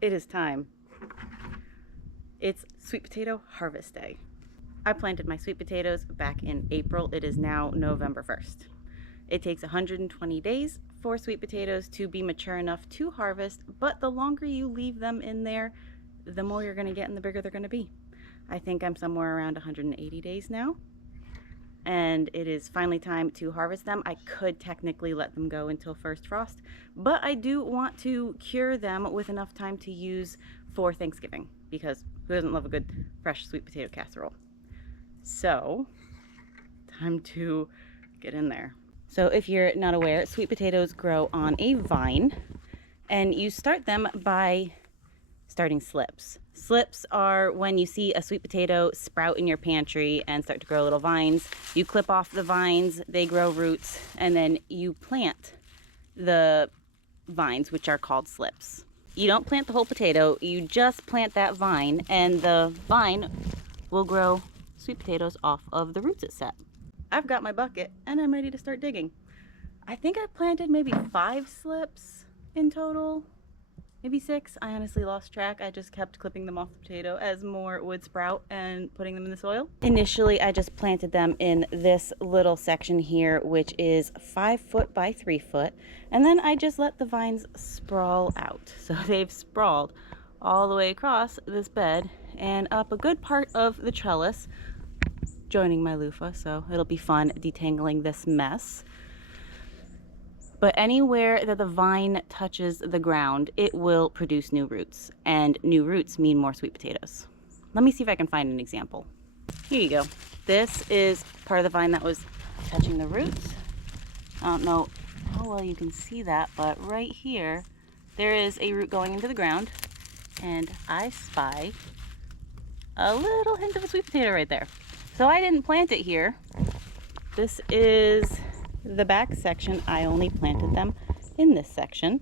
It is time. It's sweet potato harvest day. I planted my sweet potatoes back in April. It is now November 1st. It takes 120 days for sweet potatoes to be mature enough to harvest, but the longer you leave them in there, the more you're going to get and the bigger they're going to be. I think I'm somewhere around 180 days now, and it is finally time to harvest them. I could technically let them go until first frost, but I do want to cure them with enough time to use for Thanksgiving, because who doesn't love a good fresh sweet potato casserole? So, time to get in there. So if you're not aware, sweet potatoes grow on a vine, and you start them by starting slips. Slips are when you see a sweet potato sprout in your pantry and start to grow little vines. You clip off the vines, they grow roots, and then you plant the vines, which are called slips. You don't plant the whole potato, you just plant that vine, and the vine will grow sweet potatoes off of the roots it set. I've got my bucket and I'm ready to start digging. I think I planted maybe 5 slips in total, maybe 6. I honestly lost track. I just kept clipping them off the potato as more would sprout and putting them in the soil. Initially, I just planted them in this little section here, which is 5 foot by 3 foot. And then I just let the vines sprawl out. So they've sprawled all the way across this bed and up a good part of the trellis, joining my loofah, so it'll be fun detangling this mess. But anywhere that the vine touches the ground, it will produce new roots, and new roots mean more sweet potatoes. Let me see if I can find an example. Here you go. This is part of the vine that was touching the roots. I don't know how well you can see that, but right here, there is a root going into the ground, and I spy a little hint of a sweet potato right there. So I didn't plant it here. This is the back section. I only planted them in this section.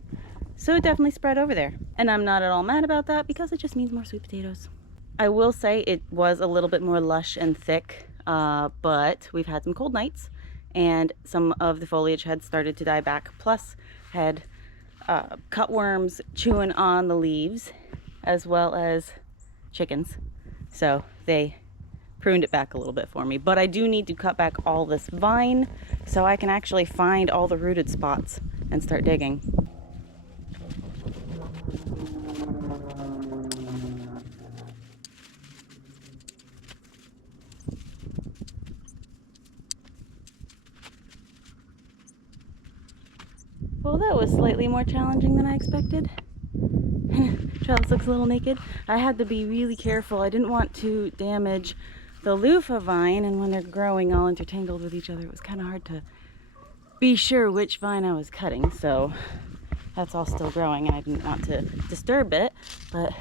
So it definitely spread over there. And I'm not at all mad about that because it just means more sweet potatoes. I will say it was a little bit more lush and thick, but we've had some cold nights and some of the foliage had started to die back, plus had cutworms chewing on the leaves as well as chickens. So they pruned it back a little bit for me, but I do need to cut back all this vine so I can actually find all the rooted spots and start digging. Well, that was slightly more challenging than I expected. Travis looks a little naked. I had to be really careful. I didn't want to damage the loofah vine, and when they're growing all intertangled with each other, it was kind of hard to be sure which vine I was cutting. So that's all still growing. I didn't want to disturb it, but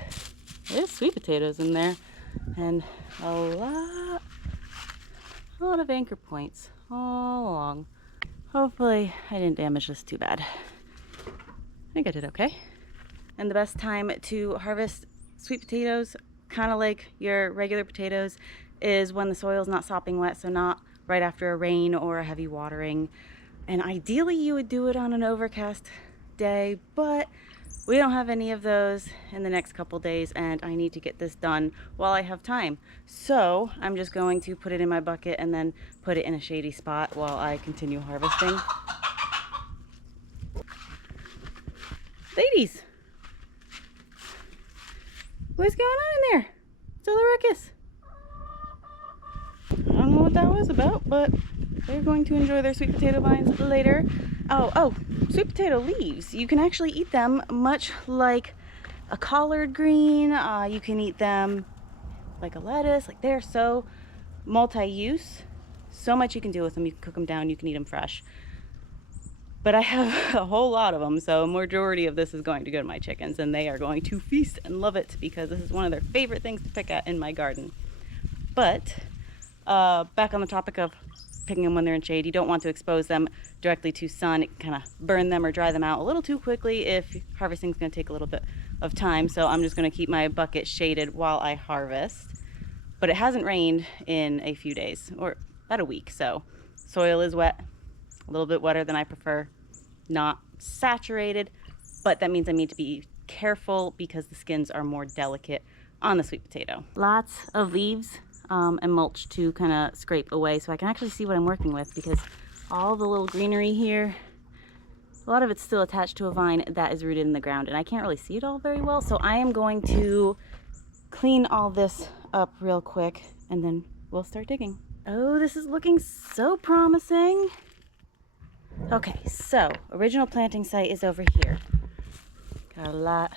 there's sweet potatoes in there, and a lot of anchor points all along. Hopefully I didn't damage this too bad. I think I did okay. And the best time to harvest sweet potatoes, kind of like your regular potatoes, is when the soil's not sopping wet, so not right after a rain or a heavy watering. And ideally you would do it on an overcast day, but we don't have any of those in the next couple days, and I need to get this done while I have time. So I'm just going to put it in my bucket and then put it in a shady spot while I continue harvesting. Ladies, what's going on in there? It's all a ruckus. I don't know what that was about, but they're going to enjoy their sweet potato vines later. Oh, sweet potato leaves. You can actually eat them much like a collard green. You can eat them like a lettuce. Like, they're so multi-use. So much you can do with them. You can cook them down, you can eat them fresh. But I have a whole lot of them, so a majority of this is going to go to my chickens, and they are going to feast and love it because this is one of their favorite things to pick at in my garden. But back on the topic of picking them when they're in shade, you don't want to expose them directly to sun. It can kind of burn them or dry them out a little too quickly if harvesting is going to take a little bit of time. So I'm just going to keep my bucket shaded while I harvest. But it hasn't rained in a few days, or about a week, so soil is wet, a little bit wetter than I prefer. Not saturated, but that means I need to be careful because the skins are more delicate on the sweet potato. Lots of leaves and mulch to kind of scrape away so I can actually see what I'm working with, because all the little greenery here, a lot of it's still attached to a vine that is rooted in the ground and I can't really see it all very well. So I am going to clean all this up real quick and then we'll start digging. Oh, this is looking so promising. Okay, so original planting site is over here. Got a lot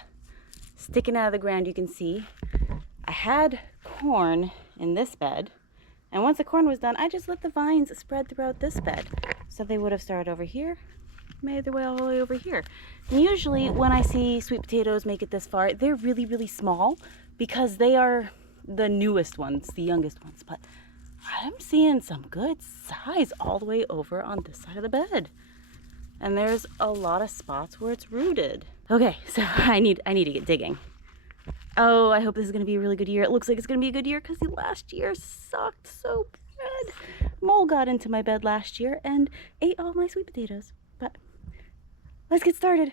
sticking out of the ground, you can see. I had corn in this bed, and once the corn was done, I just let the vines spread throughout this bed. So they would have started over here, made their way all the way over here. And usually when I see sweet potatoes make it this far, they're really, really small because they are the newest ones, the youngest ones. But I'm seeing some good size all the way over on this side of the bed. And there's a lot of spots where it's rooted. Okay, so I need to get digging. Oh, I hope this is gonna be a really good year. It looks like it's gonna be a good year because the last year sucked so bad. Mole got into my bed last year and ate all my sweet potatoes. But let's get started.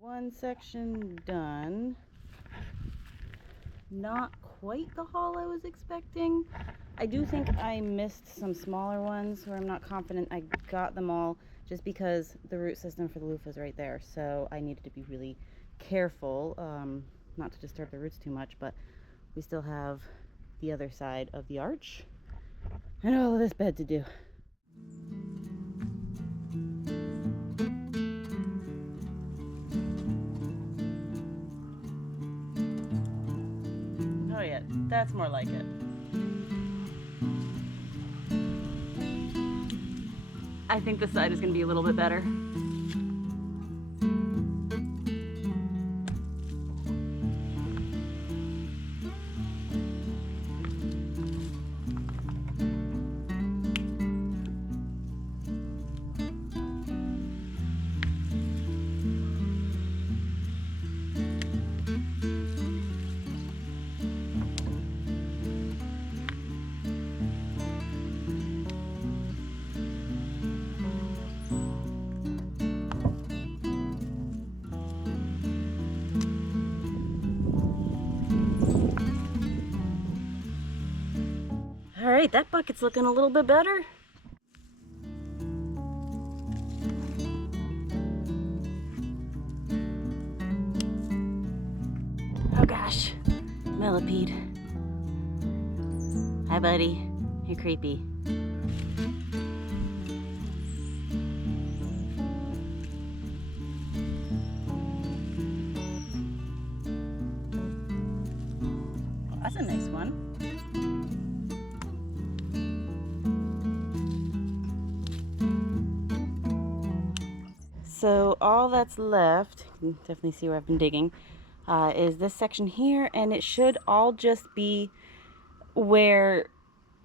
One section done. Not quite the haul I was expecting. I do think I missed some smaller ones where I'm not confident I got them all, just because the root system for the loofah is right there. So I needed to be really careful not to disturb the roots too much, but we still have the other side of the arch and all of this bed to do. Oh yeah, that's more like it. I think this side is going to be a little bit better. All right, that bucket's looking a little bit better. Oh gosh, millipede. Hi buddy, you're creepy. Oh, that's a nice one. So all that's left, you can definitely see where I've been digging, is this section here, and it should all just be where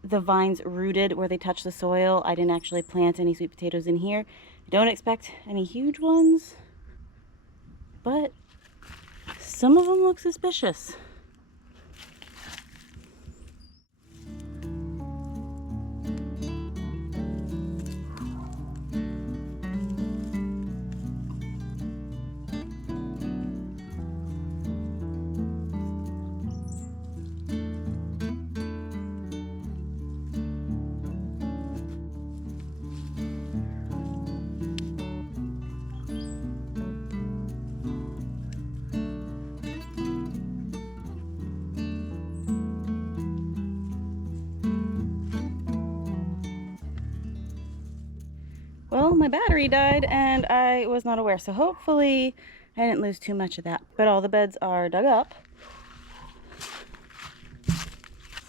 the vines rooted, where they touch the soil. I didn't actually plant any sweet potatoes in here. I don't expect any huge ones, but some of them look suspicious. Well, my battery died and I was not aware, so hopefully I didn't lose too much of that, but all the beds are dug up.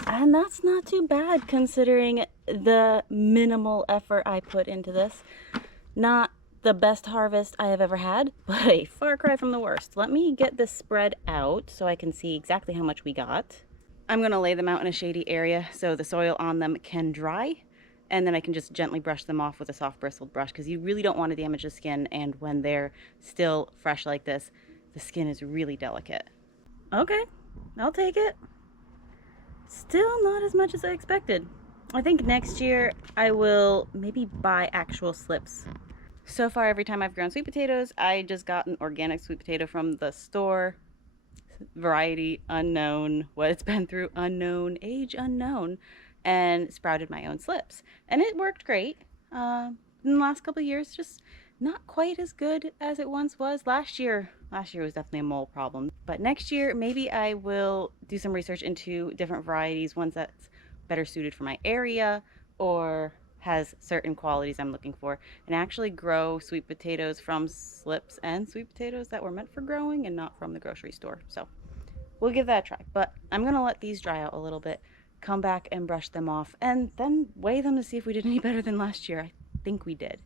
And that's not too bad considering the minimal effort I put into this. Not the best harvest I have ever had, but a far cry from the worst. Let me get this spread out so I can see exactly how much we got. I'm gonna lay them out in a shady area so the soil on them can dry, and then I can just gently brush them off with a soft bristled brush, because you really don't want to damage the skin, and when they're still fresh like this, the skin is really delicate. Okay, I'll take it. Still not as much as I expected. I think next year I will maybe buy actual slips. So far, every time I've grown sweet potatoes, I just got an organic sweet potato from the store. Variety unknown, what it's been through unknown, age unknown, and sprouted my own slips. And it worked great. In the last couple of years, just not quite as good as it once was. Last year was definitely a mole problem. But next year, maybe I will do some research into different varieties, ones that's better suited for my area or has certain qualities I'm looking for, and actually grow sweet potatoes from slips and sweet potatoes that were meant for growing and not from the grocery store. So we'll give that a try. But I'm gonna let these dry out a little bit, come back and brush them off, and then weigh them to see if we did any better than last year. I think we did.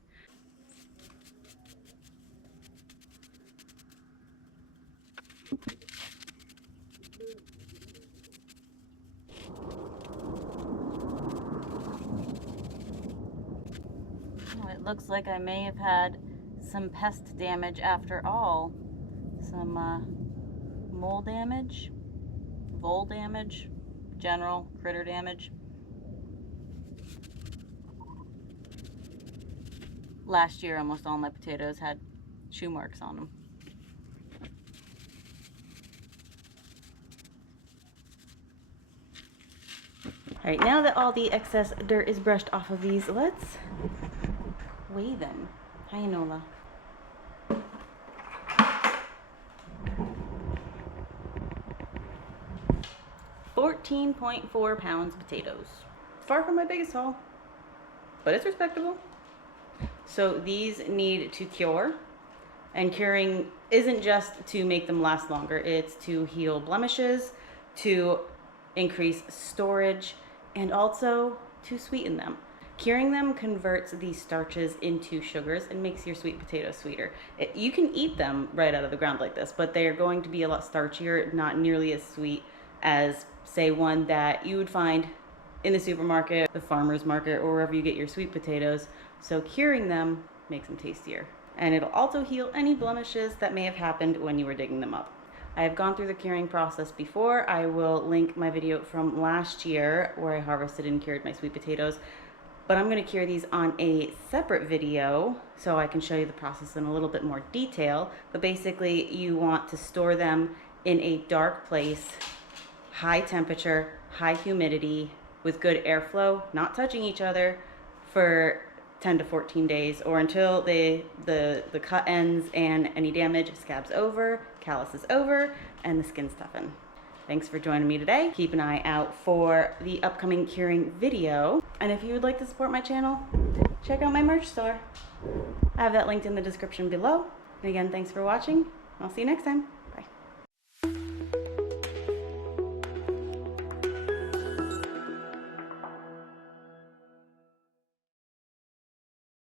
Oh, it looks like I may have had some pest damage after all. Some mole damage, vole damage, general critter damage. Last year, almost all my potatoes had shoe marks on them. All right, now that all the excess dirt is brushed off of these, let's weigh them. Hi, Nola. .4 pounds potatoes. Far from my biggest haul, but it's respectable. So these need to cure, and curing isn't just to make them last longer, it's to heal blemishes, to increase storage, and also to sweeten them. Curing them converts these starches into sugars and makes your sweet potatoes sweeter. You can eat them right out of the ground like this, but they are going to be a lot starchier, not nearly as sweet as, say, one that you would find in the supermarket, the farmer's market, or wherever you get your sweet potatoes. So curing them makes them tastier. And it'll also heal any blemishes that may have happened when you were digging them up. I have gone through the curing process before. I will link my video from last year where I harvested and cured my sweet potatoes. But I'm going to cure these on a separate video so I can show you the process in a little bit more detail. But basically, you want to store them in a dark place, high temperature, high humidity, with good airflow, not touching each other, for 10 to 14 days, or until the cut ends and any damage, scabs over, calluses over, and the skin's toughened. Thanks for joining me today. Keep an eye out for the upcoming curing video. And if you would like to support my channel, check out my merch store. I have that linked in the description below. And again, thanks for watching. I'll see you next time.